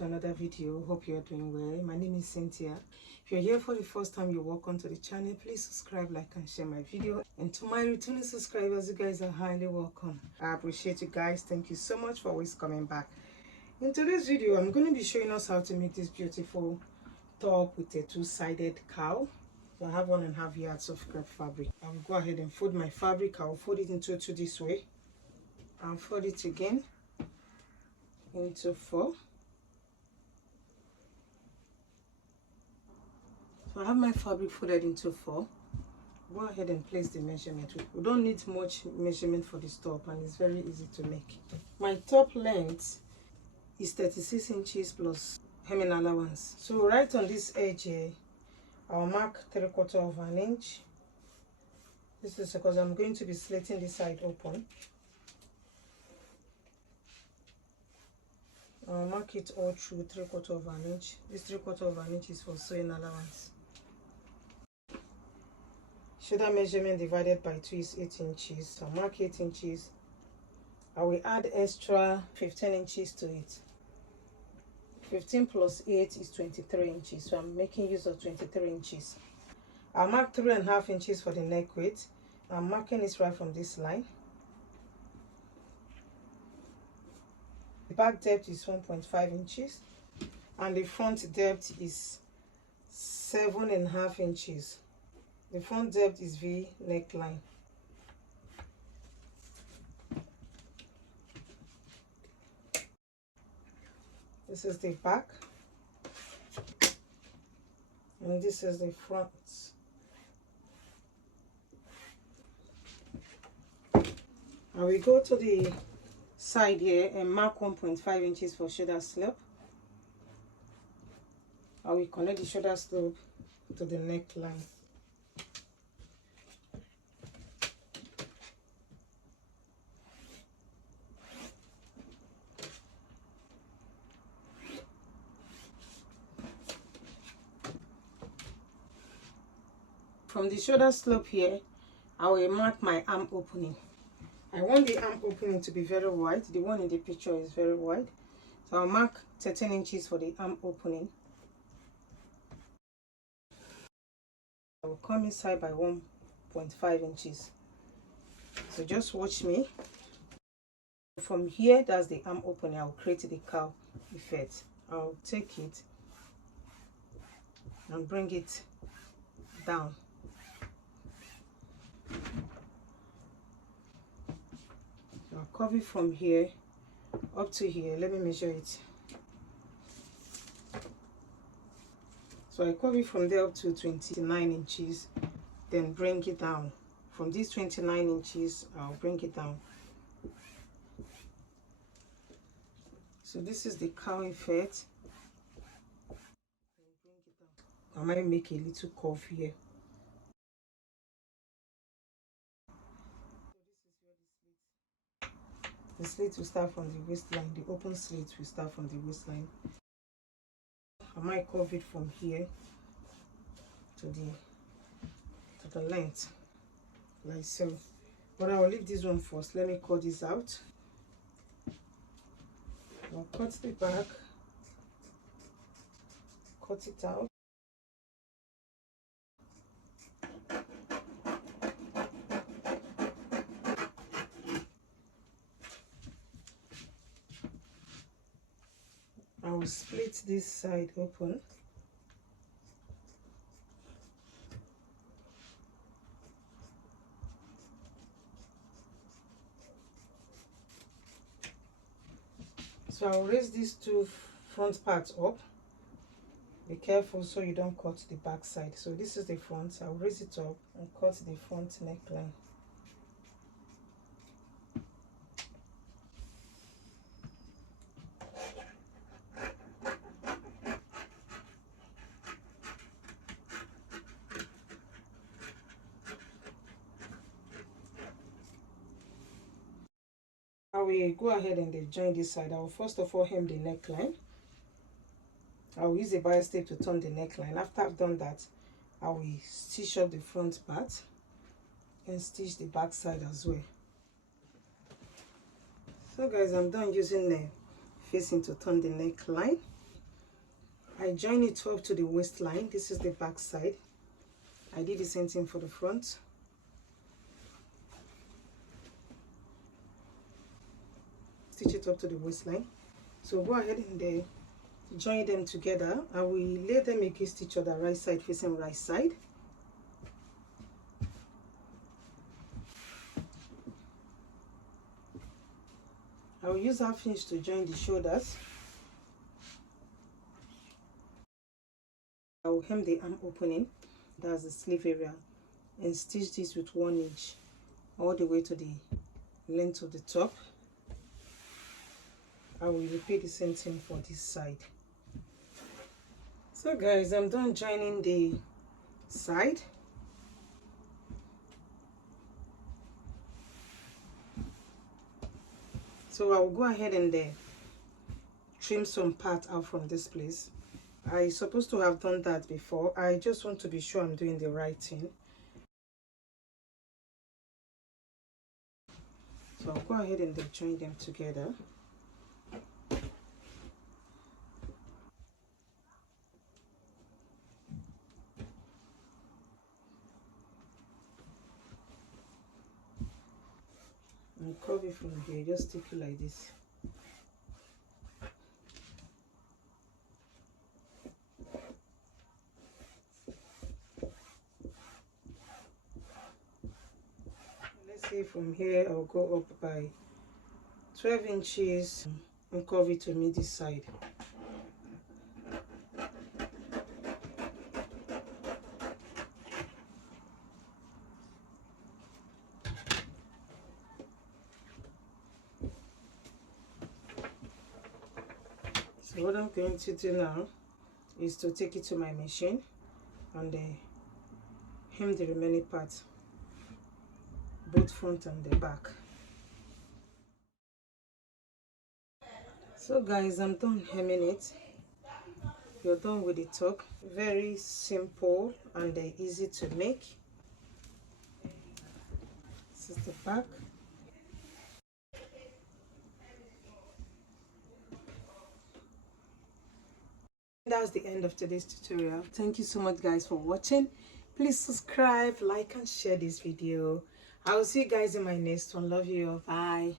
to another video. Hope you're doing well. My name is Cynthia. If you're here for the first time, you're welcome to the channel. Please subscribe, like, and share my video. And to my returning subscribers, you guys are highly welcome. I appreciate you guys. Thank you so much for always coming back. In today's video, I'm going to be showing us how to make this beautiful top with a two-sided cowl. So I have 1.5 yards of crepe fabric. I'll go ahead and fold my fabric. I'll fold it into two this way. I'll fold it again into 4. So I have my fabric folded into 4. Go ahead and place the measurement. We don't need much measurement for this top, and it's very easy to make. My top length is 36 inches plus hemming allowance. So right on this edge here, I'll mark 3/4 of an inch. This is because I'm going to be slitting this side open. I'll mark it all through 3/4 of an inch. This 3/4 of an inch is for sewing allowance. Shoulder measurement divided by 2 is 8 inches. So I'll mark 8 inches. I will add extra 15 inches to it. 15 plus 8 is 23 inches. So I'm making use of 23 inches. I'll mark 3.5 inches for the neck width. I'm marking it right from this line. The back depth is 1.5 inches and the front depth is 7.5 inches. The front depth is V neckline. This is the back and this is the front. I will go to the side here and mark 1.5 inches for shoulder slope. I will connect the shoulder slope to the neckline. From the shoulder slope here, I will mark my arm opening. I want the arm opening to be very wide. The one in the picture is very wide. So I'll mark 13 inches for the arm opening. I will come inside by 1.5 inches. So just watch me. From here, that's the arm opening. I'll create the cowl effect. I'll take it and bring it down. I'll cover it from here up to here. Let me measure it. So I cover it from there up to 29 inches, then bring it down. From these 29 inches, I'll bring it down. So this is the cowl effect. I might make a little curve here. The slit will start from the waistline. The open slit will start from the waistline. I might curve it from here to the length, like so. But I will leave this one first. Let me cut this out. I'll cut the back, cut it out. I will split this side open. So I'll raise these two front parts up. Be careful so you don't cut the back side. So this is the front. I'll raise it up and cut the front neckline. I will go ahead and join this side. I will first of all hem the neckline. I will use a bias tape to turn the neckline. After I've done that, I will stitch up the front part and stitch the back side as well. So guys, I'm done using the facing to turn the neckline. I join it up to the waistline. This is the back side. I did the same thing for the front. Stitch it up to the waistline. So go ahead and join them together, and we lay them against each other, right side facing right side. I will use half inch to join the shoulders. I will hem the arm opening, that's the sleeve area, and stitch this with 1 inch all the way to the length of the top. I will repeat the same thing for this side. So guys, I'm done joining the side. So I will go ahead and trim some part out from this place. I'm supposed to have done that before. I just want to be sure I'm doing the right thing. So I'll go ahead and join them together. And curve it from here, just stick it like this. Let's say from here I'll go up by 12 inches and curve it to meet this side. So what I'm going to do now is to take it to my machine and hem the remaining parts, both front and the back. So guys, I'm done hemming it. You're done with the top. Very simple and easy to make. This is the back. That's the end of today's tutorial. Thank you so much guys for watching. Please subscribe, like and share this video. I will see you guys in my next one. Love you. Bye.